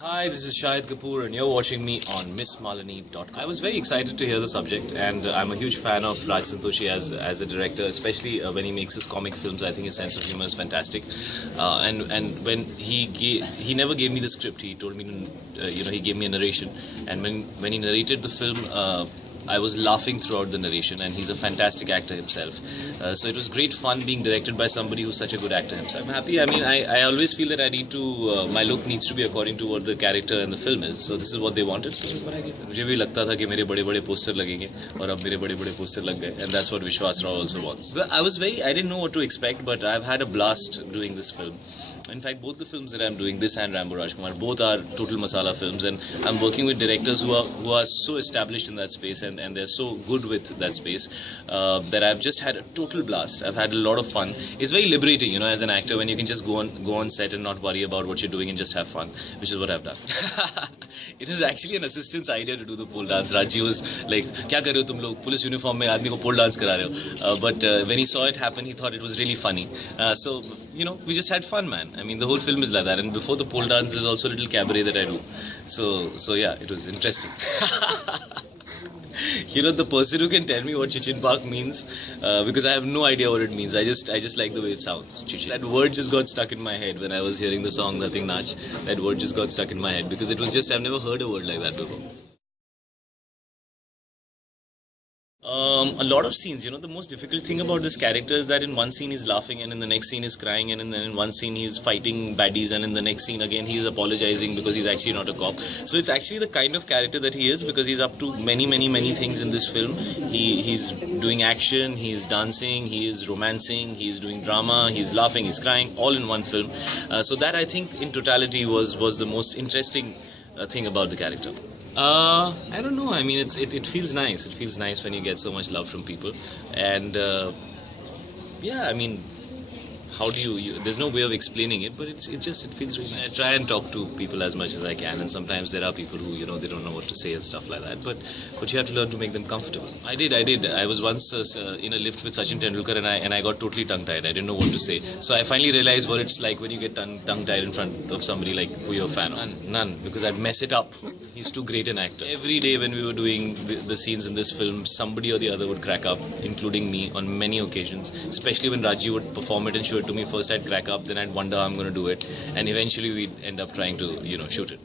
Hi, this is Shahid Kapoor, and you're watching me on MissMalini.com. I was very excited to hear the subject, and I'm a huge fan of Raj Santoshi as a director, especially when he makes his comic films. I think his sense of humor is fantastic. And when he never gave me the script, he told me to, he gave me a narration, and when he narrated the film. I was laughing throughout the narration, and he's a fantastic actor himself. So it was great fun being directed by somebody who's such a good actor himself. I'm happy. I mean, I always feel that I need to, my look needs to be according to what the character and the film is. So this is what they wanted. So what I did. मुझे भी लगता था कि मेरे बड़े-बड़े poster लगेंगे, और अब मेरे बड़े-बड़े पोस्टर लग गए, and that's what Vishwas Rao also wants. Well, I didn't know what to expect, but I've had a blast doing this film. In fact, both the films that I'm doing, this and Rambo Rajkumar, both are total masala films, and I'm working with directors who are so established in that space, and they're so good with that space that I've just had a total blast. I've had a lot of fun. It's very liberating, as an actor, when you can just go on set and not worry about what you're doing and just have fun, which is what I've done. It was actually an assistant's idea to do the pole dance. Raji was like, "Kya kar rahe ho tum log? Police uniform mein aadmi ko pole dance kara rahe ho." But when he saw it happen, he thought it was really funny. So we just had fun, man. I mean, the whole film is like that. And before the pole dance, there's also a little cabaret that I do. So yeah, it was interesting. The person who can tell me what Chichin Park means, because I have no idea what it means. I just like the way it sounds. Chichin. That word just got stuck in my head when I was hearing the song Nothing Nach. That word just got stuck in my head because it was just, I've never heard a word like that before. A lot of scenes, the most difficult thing about this character is that in one scene he's laughing, and in the next scene he's crying, and then in one scene he's fighting baddies, and in the next scene again he's apologizing because he's actually not a cop. So it's actually the kind of character that he is, because he's up to many things in this film. He's doing action, he's dancing, he is romancing, he's doing drama, he's laughing, he's crying, all in one film. So that, I think, in totality was the most interesting thing about the character. I don't know. I mean, it feels nice. It feels nice when you get so much love from people, and I mean, how do you there's no way of explaining it, but it feels really nice. I try and talk to people as much as I can, and sometimes there are people who they don't know what to say and stuff like that, but you have to learn to make them comfortable. I did. I was once in a lift with Sachin Tendulkar, and I got totally tongue tied. I didn't know what to say, so I finally realized what it's like when you get tongue tied in front of somebody like who you're a fan of. None, because I'd mess it up. He's too great an actor. Every day when we were doing the scenes in this film, somebody or the other would crack up, including me on many occasions, especially when Raji would perform it and show it to me. First I'd crack up, then I'd wonder how I'm going to do it, and eventually we'd end up trying to shoot it.